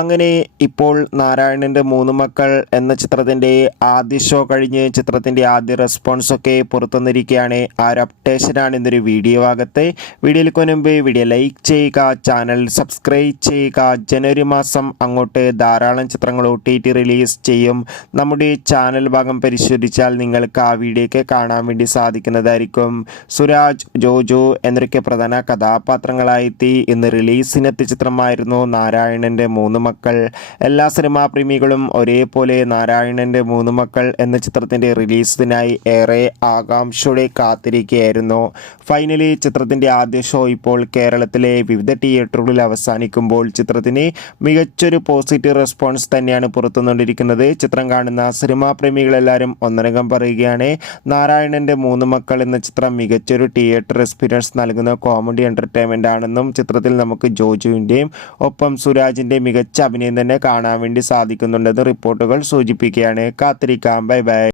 അങ്ങനെ ഇപ്പോൾ നാരായണൻ്റെ മൂന്ന് മക്കൾ എന്ന ചിത്രത്തിൻ്റെ ആദ്യ ഷോ കഴിഞ്ഞ് ചിത്രത്തിൻ്റെ ആദ്യ റെസ്പോൺസൊക്കെ പുറത്തുവന്നിരിക്കുകയാണ്. ആ ഒരു അപ്ഡേഷനാണ് ഇന്നൊരു വീഡിയോ ഭാഗത്ത്. വീഡിയോയിലേക്ക് മുൻപ് വീഡിയോ ലൈക്ക് ചെയ്യുക, ചാനൽ സബ്സ്ക്രൈബ് ചെയ്യുക. ജനുവരി മാസം അങ്ങോട്ട് ധാരാളം ചിത്രങ്ങൾ OTT റിലീസ് ചെയ്യും. നമ്മുടെ ചാനൽ ഭാഗം പരിശോധിച്ചാൽ നിങ്ങൾക്ക് ആ വീഡിയോയ്ക്ക് കാണാൻ വേണ്ടി സാധിക്കുന്നതായിരിക്കും. സുരാജ്, ജോജു എന്നൊക്കെ പ്രധാന കഥാപാത്രങ്ങളായെത്തി ഇന്ന് റിലീസിനെത്തിയ ചിത്രമായിരുന്നു നാരായണൻ്റെ മൂന്ന് മക്കൾ. എല്ലാ സിനിമാ പ്രേമികളും ഒരേപോലെ നാരായണൻ്റെ മൂന്ന് മക്കൾ എന്ന ചിത്രത്തിൻ്റെ റിലീസിനായി ഏറെ ആകാംക്ഷയോടെ കാത്തിരിക്കുകയായിരുന്നു. ഫൈനലി ചിത്രത്തിൻ്റെ ആദ്യ ഷോ ഇപ്പോൾ കേരളത്തിലെ വിവിധ തിയേറ്ററുകളിൽ അവസാനിക്കുമ്പോൾ ചിത്രത്തിന് മികച്ചൊരു പോസിറ്റീവ് റെസ്പോൺസ് തന്നെയാണ് പുറത്തുകൊണ്ടിരിക്കുന്നത്. ചിത്രം കാണുന്ന സിനിമാ പ്രേമികളെല്ലാവരും ഒന്നടങ്കം പറയുകയാണ്, നാരായണൻ്റെ മൂന്ന് മക്കൾ എന്ന ചിത്രം മികച്ചൊരു തിയേറ്റർ എക്സ്പീരിയൻസ് നൽകുന്ന കോമഡി എൻ്റർടൈൻമെൻ്റ് ആണെന്നും ചിത്രത്തിൽ നമുക്ക് ജോജുവിൻ്റെയും ഒപ്പം സുരാജിൻ്റെ മികച്ച അഭിനയം തന്നെ കാണാൻ വേണ്ടി സാധിക്കുന്നുണ്ടെന്ന് റിപ്പോർട്ടുകൾ സൂചിപ്പിക്കുകയാണ്. കാത്തിരിക്കാം. Bye bye.